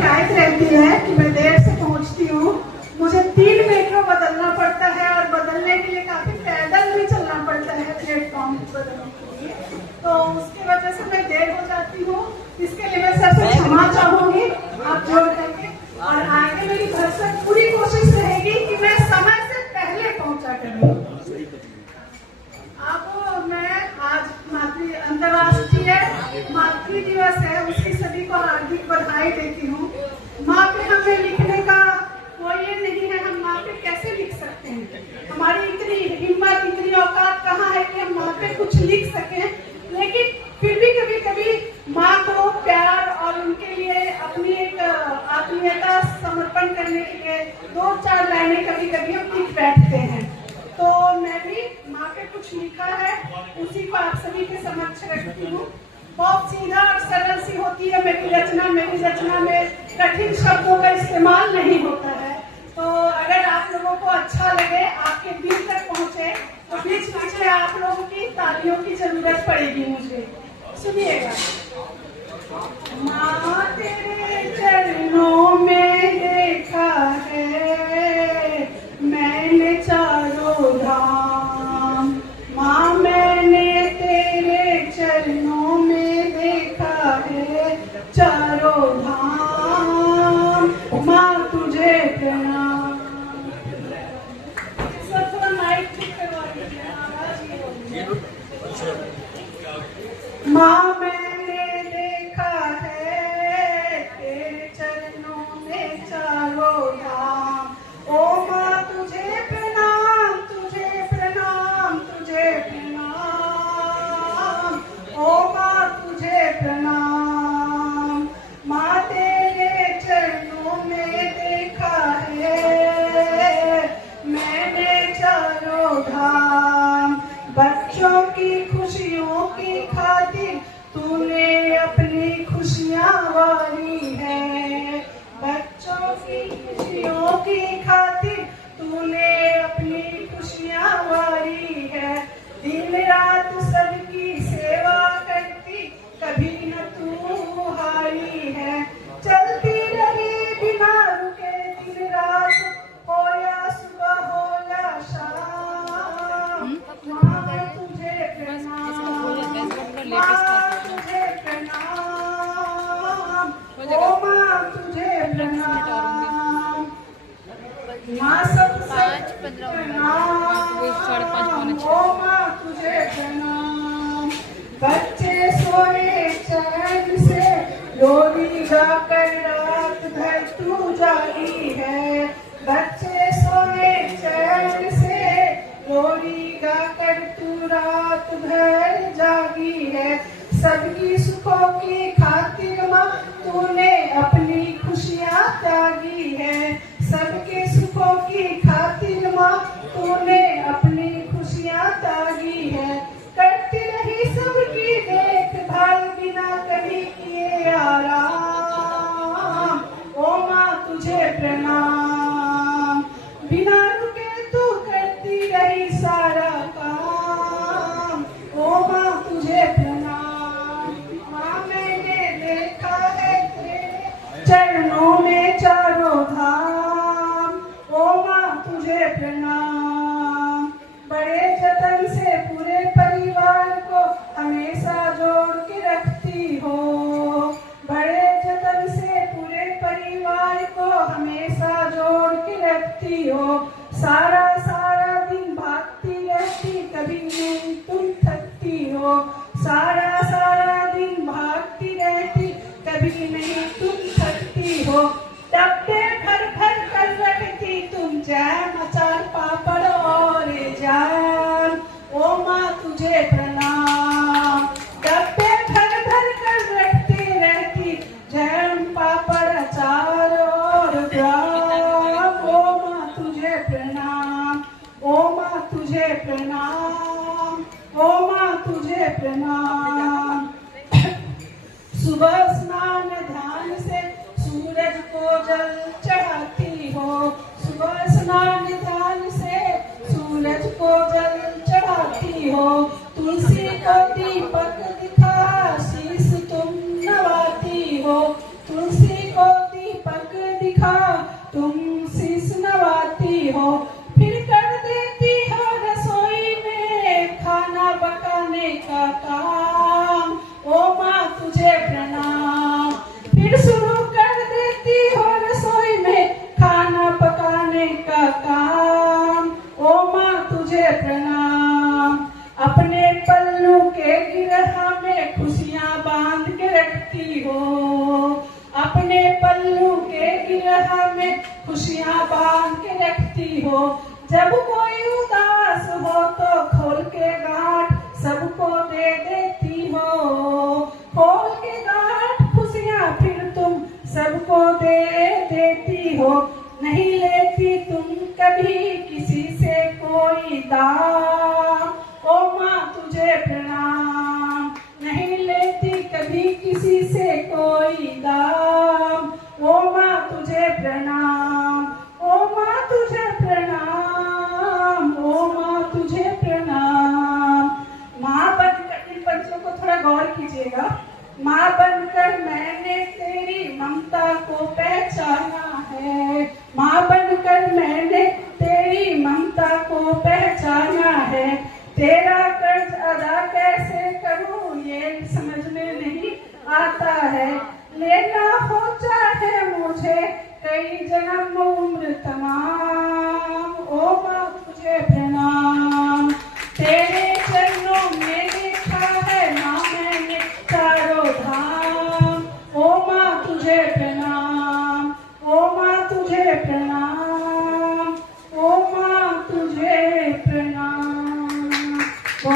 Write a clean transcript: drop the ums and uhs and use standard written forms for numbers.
शिकायत रहती है कि मैं देर से पहुंचती हूँ। मुझे 3 मेट्रो बदलना पड़ता है और बदलने के लिए काफी पैदल भी चलना पड़ता है प्लेटफॉर्म बदलने के लिए, तो उसकी वजह से मैं देर हो जाती हूँ। इसके लिए मैं सबसे क्षमा चाहूंगी आप जोड़ करके, और आगे मेरी भरसक पूरी कोशिश रहेगी कि मैं समय से पहले पहुंचा करूँ। अब मैं आज अंतर्राष्ट्रीय मातृ दिवस है, उसकी सभी को हार्दिक बधाई देती हूँ। माँ पे हमें लिखने का कोई ये नहीं है, हम माँ पे कैसे लिख सकते हैं? हमारी इतनी हिम्मत, इतनी औकात कहाँ है कि हम माँ पे कुछ लिख सकें, लेकिन फिर भी कभी कभी माँ को प्यार और उनके लिए अपनी एक आत्मीयता समर्पण करने के लिए 2-4 लाइनें कभी कभी हम लिख बैठते हैं। तो मैं भी माँ पे कुछ लिखा है, उसी को आप सभी के समक्ष रखती हूँ। बहुत सीधा और सरल सी होती है मेरी रचना में कठिन शब्दों का इस्तेमाल नहीं होता है। तो अगर आप लोगों को अच्छा लगे, आपके दिल तक पहुँचे, तो बीच बीच में आप लोगों की तालियों की जरूरत पड़ेगी मुझे। सुनिएगा। माँ तेरे चरणों में देखा है मैंने चारों धाम, माँ मैंने तेरे चरणों में देखा है चारों धाम, माँ तुझे प्रणाम। सब थोड़ा माइक ठीक करवा दीजिए, आवाज ये हो रही है। माँ मैंने देखा है तेरे चरणों में चारों धाम, ओ माँ तुझे प्रणाम, तुझे प्रणाम, तुझे प्रणाम, ओ माँ तुझे प्रणाम। माँ तेरे चरणों में देखा है मैंने चारों धाम, बच्चों की खुशियों की खातिर तूने अपनी खुशियाँ वारी है, बच्चों की खुशियों की खातिर तूने अपनी खुशियाँ वारी है। दिन रात सबकी सेवा करती कभी न तू हारी है, चलती रही बिना रुके दिन रात, हो या सुबह हो या शाम, माँ तुझे प्रणाम, माँ तुझे प्रणाम, ओ माँ तुझे प्रणाम। माँ सबसे प्रणाम, ओ माँ तुझे प्रणाम। बच्चे सोए चैन से लोरी गाकर रात भर तू जागी है, बच्चे सोए चैन से लोरी गाकर तू रात भर जागी है। सबकी सुखों की खातिर माँ तूने अपनी खुशियाँ त्यागी है, सबके सुखों की खातिर माँ तूने अपनी खुशियाँ त्यागी है। करती रही सबकी देखभाल बिना कभी किए आराम, ओ माँ तुझे प्रणाम। बिना रुके तू करती रही सारा काम, ओ माँ तुझे प्रणाम। माँ मैंने देखा है तेरे चरणों में चारों धाम, ओ माँ तुझे प्रणाम। बड़े जतन से पूरे परिवार को हमेशा जोड़ के रखती हो, बड़े जतन से पूरे परिवार को हमेशा जोड़ के रखती हो। सारा सारा दिन भागती रहती कभी नहीं तुम थकती हो, सारा सारा दिन भागती रहती कभी नहीं तुम थकती हो। डब्बे भर भर कर रखती तुम जैम अचार पापड़ और जाम, ओ माँ तुझे प्रणाम। डब्बे भर भर कर रखती रहती जैम पापड़ अचार और जाम, ओ माँ तुझे प्रणाम, ओ माँ तुझे प्रणाम, ओ माँ तुझे प्रणाम। सुबह स्नान ध्यान से सूरज को खुशियाँ बांध के रखती हो। जब कोई उदास हो तो खोल के गांठ सबको दे देती हो। खोल के गांठ खुशियाँ फिर तुम सबको दे देती हो। नहीं लेती तुम कभी किसी से कोई दाम, ओ माँ तुझे प्रणाम। नहीं लेती कभी किसी से कोई दाम, ओ माँ तुझे प्रणाम। ओ माँ तुझे प्रणाम, ओ माँ तुझे प्रणाम। माँ बनकर, इन पंक्तियों को थोड़ा गौर कीजिएगा। माँ बनकर मैंने तेरी ममता को पहचाना है। माँ बनकर मैंने तेरी ममता को पहचाना है। तेरा कर्ज अदा कैसे करूं ये समझ में नहीं आता है। लेना हो चाहे मुझे कई जन्म उम्र तमाम, ओ माँ तुझे प्रणाम।